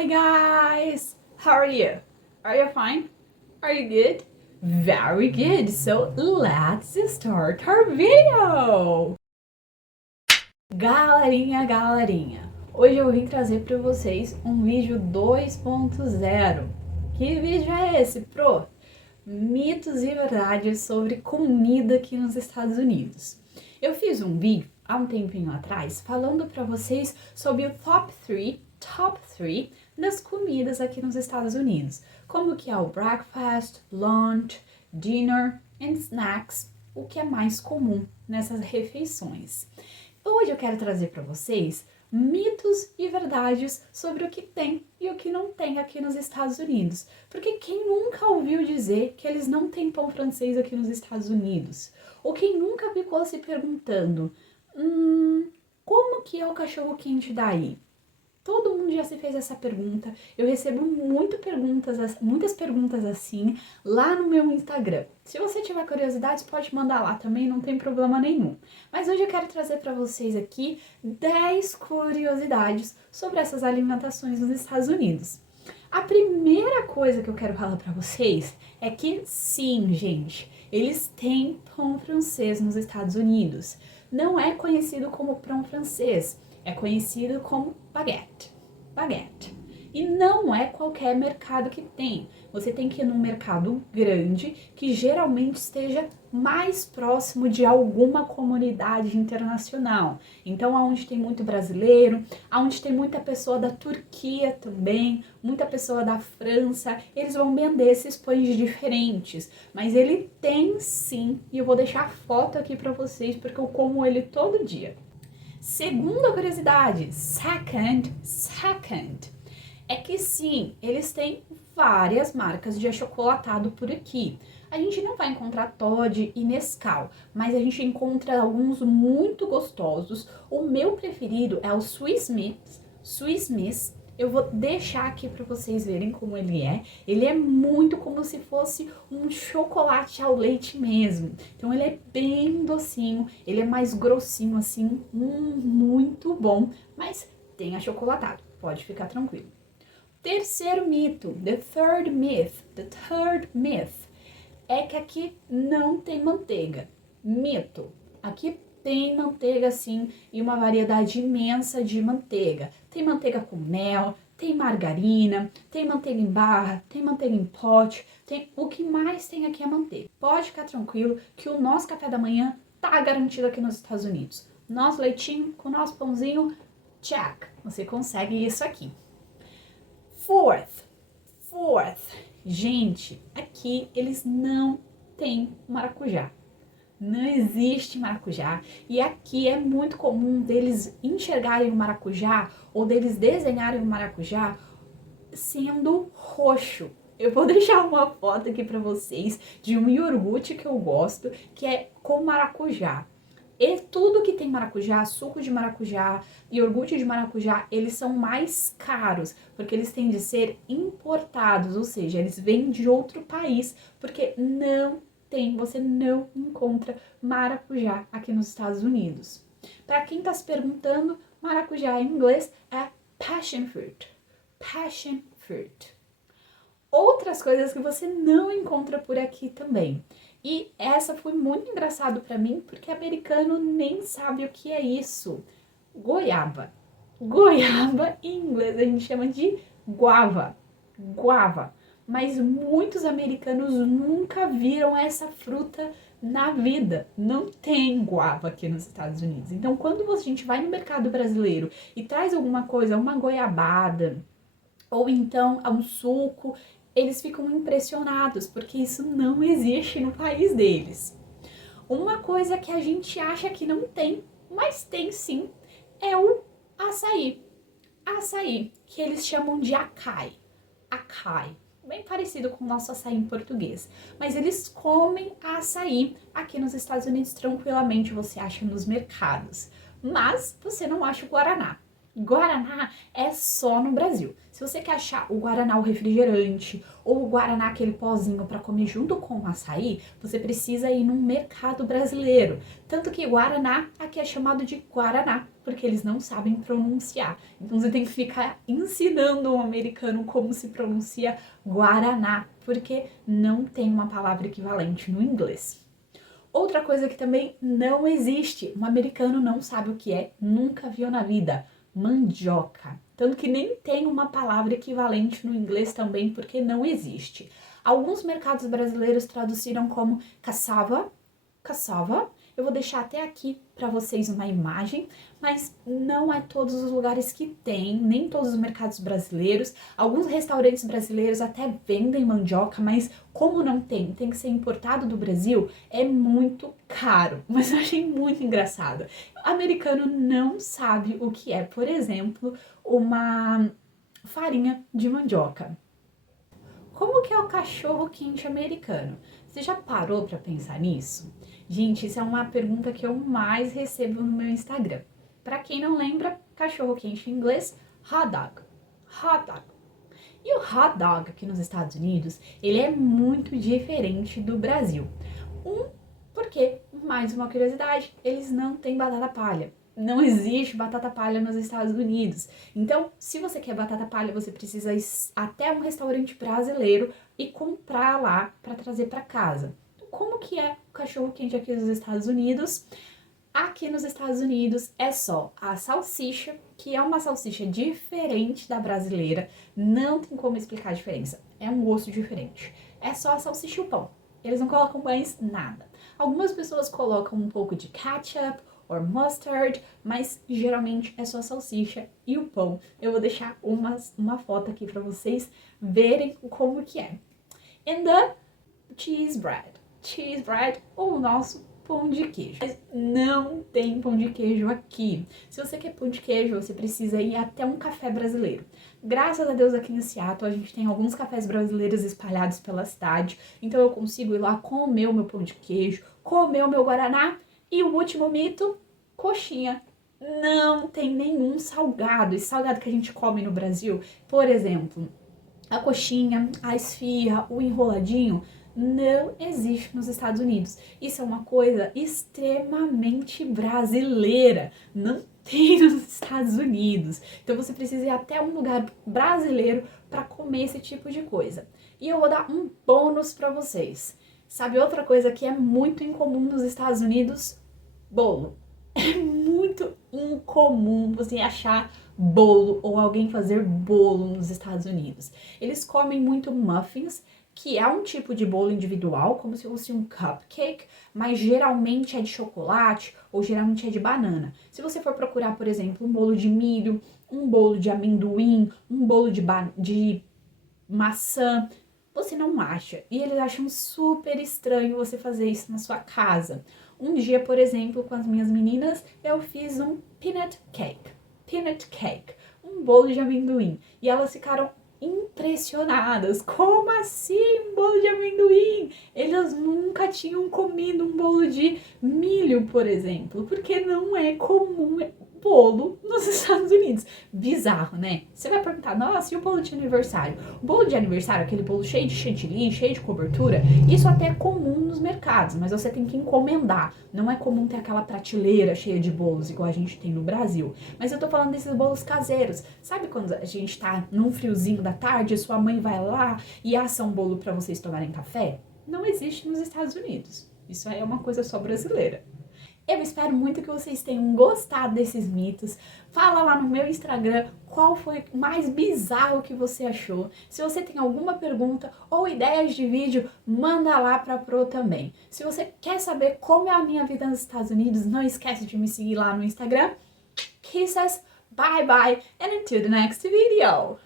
Hi guys! How are you? Are you fine? Are you good? Very good! So let's start our video! Galerinha, hoje eu vim trazer para vocês um vídeo 2.0. Que vídeo é esse, pro? Mitos e verdades sobre comida aqui nos Estados Unidos. Eu fiz um vídeo há um tempinho atrás falando para vocês sobre o top 3 das comidas aqui nos Estados Unidos, como que é o breakfast, lunch, dinner and snacks, o que é mais comum nessas refeições. Hoje eu quero trazer para vocês mitos e verdades sobre o que tem e o que não tem aqui nos Estados Unidos. Porque quem nunca ouviu dizer que eles não têm pão francês aqui nos Estados Unidos? Ou quem nunca ficou se perguntando, como que é o cachorro quente daí? Todo mundo já se fez essa pergunta. Eu recebo muitas perguntas assim lá no meu Instagram. Se você tiver curiosidades, pode mandar lá também, não tem problema nenhum. Mas hoje eu quero trazer para vocês aqui 10 curiosidades sobre essas alimentações nos Estados Unidos. A primeira coisa que eu quero falar para vocês é que sim, gente, eles têm pão francês nos Estados Unidos. Não é conhecido como pão francês. É conhecido como baguette. E não é qualquer mercado que tem. Você tem que ir num mercado grande que geralmente esteja mais próximo de alguma comunidade internacional. Então, aonde tem muito brasileiro, aonde tem muita pessoa da Turquia também, muita pessoa da França, eles vão vender esses pães diferentes. Mas ele tem sim, e eu vou deixar a foto aqui para vocês porque eu como ele todo dia. Segunda curiosidade, second, é que sim, eles têm várias marcas de achocolatado por aqui. A gente não vai encontrar Toddy e Nescau, mas a gente encontra alguns muito gostosos. O meu preferido é o Swiss Miss. Eu vou deixar aqui para vocês verem como ele é. Ele é muito como se fosse um chocolate ao leite mesmo. Então ele é bem docinho, ele é mais grossinho assim, muito bom, mas tem achocolatado, pode ficar tranquilo. Terceiro mito, the third myth, é que aqui não tem manteiga. Mito, aqui tem manteiga sim, e uma variedade imensa de manteiga. Tem manteiga com mel, tem margarina, tem manteiga em barra, tem manteiga em pote, o que mais tem aqui é manteiga. Pode ficar tranquilo que o nosso café da manhã tá garantido aqui nos Estados Unidos. Nosso leitinho com nosso pãozinho, check, você consegue isso aqui. Fourth, gente, aqui eles não têm maracujá. Não existe maracujá, e aqui é muito comum deles enxergarem o maracujá ou deles desenharem o maracujá sendo roxo. Eu vou deixar uma foto aqui para vocês de um iogurte que eu gosto, que é com maracujá. E tudo que tem maracujá, suco de maracujá, iogurte de maracujá, eles são mais caros, porque eles têm de ser importados, ou seja, eles vêm de outro país, porque você não encontra maracujá aqui nos Estados Unidos. Para quem está se perguntando, maracujá em inglês é passion fruit. Outras coisas que você não encontra por aqui também. E essa foi muito engraçado para mim, porque americano nem sabe o que é isso. Goiaba. Goiaba em inglês a gente chama de guava. Mas muitos americanos nunca viram essa fruta na vida. Não tem guava aqui nos Estados Unidos. Então, quando a gente vai no mercado brasileiro e traz alguma coisa, uma goiabada, ou então um suco, eles ficam impressionados, porque isso não existe no país deles. Uma coisa que a gente acha que não tem, mas tem sim, é o açaí. Açaí, que eles chamam de acai. Bem parecido com o nosso açaí em português. Mas eles comem açaí aqui nos Estados Unidos tranquilamente, você acha nos mercados. Mas você não acha o guaraná. Guaraná é só no Brasil. Se você quer achar o Guaraná o refrigerante ou o Guaraná aquele pozinho para comer junto com o açaí, você precisa ir no mercado brasileiro. Tanto que Guaraná aqui é chamado de Guaraná, porque eles não sabem pronunciar. Então você tem que ficar ensinando um americano como se pronuncia Guaraná, porque não tem uma palavra equivalente no inglês. Outra coisa que também não existe, um americano não sabe o que é, nunca viu na vida. Mandioca. Tanto que nem tem uma palavra equivalente no inglês também, porque não existe. Alguns mercados brasileiros traduziram como cassava. Eu vou deixar até aqui para vocês uma imagem, mas não é todos os lugares que tem, nem todos os mercados brasileiros. Alguns restaurantes brasileiros até vendem mandioca, mas como não tem, tem que ser importado do Brasil, é muito caro. Mas eu achei muito engraçado. O americano não sabe o que é, por exemplo, uma farinha de mandioca. Como que é o cachorro quente americano? Você já parou para pensar nisso? Gente, isso é uma pergunta que eu mais recebo no meu Instagram. Para quem não lembra, cachorro quente em inglês, hot dog. Hot dog. E o hot dog aqui nos Estados Unidos, ele é muito diferente do Brasil. Porque, mais uma curiosidade, eles não têm batata palha. Não existe batata palha nos Estados Unidos. Então, se você quer batata palha, você precisa ir até um restaurante brasileiro e comprar lá para trazer para casa. Então, como que é o cachorro quente aqui nos Estados Unidos? Aqui nos Estados Unidos é só a salsicha, que é uma salsicha diferente da brasileira. Não tem como explicar a diferença. É um gosto diferente. É só a salsicha e o pão. Eles não colocam mais nada. Algumas pessoas colocam um pouco de ketchup ou mustard, mas geralmente é só salsicha e o pão. Eu vou deixar uma foto aqui para vocês verem como que é. And the cheese bread. Cheese bread, ou o nosso pão de queijo. Mas não tem pão de queijo aqui. Se você quer pão de queijo, você precisa ir até um café brasileiro. Graças a Deus aqui em Seattle a gente tem alguns cafés brasileiros espalhados pela cidade, então eu consigo ir lá comer o meu pão de queijo, comer o meu guaraná. E o último mito, coxinha. Não tem nenhum salgado. Esse salgado que a gente come no Brasil, por exemplo, a coxinha, a esfirra, o enroladinho, não existe nos Estados Unidos. Isso é uma coisa extremamente brasileira. Não tem nos Estados Unidos. Então você precisa ir até um lugar brasileiro para comer esse tipo de coisa. E eu vou dar um bônus para vocês. Sabe outra coisa que é muito incomum nos Estados Unidos? Bolo. É muito incomum você achar bolo ou alguém fazer bolo nos Estados Unidos. Eles comem muito muffins, que é um tipo de bolo individual, como se fosse um cupcake, mas geralmente é de chocolate ou geralmente é de banana. Se você for procurar, por exemplo, um bolo de milho, um bolo de amendoim, um bolo de maçã, você não acha. E eles acham super estranho você fazer isso na sua casa. Um dia, por exemplo, com as minhas meninas, eu fiz um peanut cake, um bolo de amendoim. E elas ficaram impressionadas. Como assim um bolo de amendoim? Elas nunca tinham comido um bolo de milho, por exemplo, porque não é comum bolo nos Estados Unidos. Bizarro, né? Você vai perguntar, nossa, e o bolo de aniversário? O bolo de aniversário, aquele bolo cheio de chantilly, cheio de cobertura, isso até é comum nos mercados, mas você tem que encomendar. Não é comum ter aquela prateleira cheia de bolos, igual a gente tem no Brasil. Mas eu tô falando desses bolos caseiros. Sabe quando a gente tá num friozinho da tarde, sua mãe vai lá e assa um bolo para vocês tomarem café? Não existe nos Estados Unidos. Isso aí é uma coisa só brasileira. Eu espero muito que vocês tenham gostado desses mitos. Fala lá no meu Instagram qual foi o mais bizarro que você achou. Se você tem alguma pergunta ou ideias de vídeo, manda lá pra Pro também. Se você quer saber como é a minha vida nos Estados Unidos, não esquece de me seguir lá no Instagram. Kisses, bye bye, and until the next video.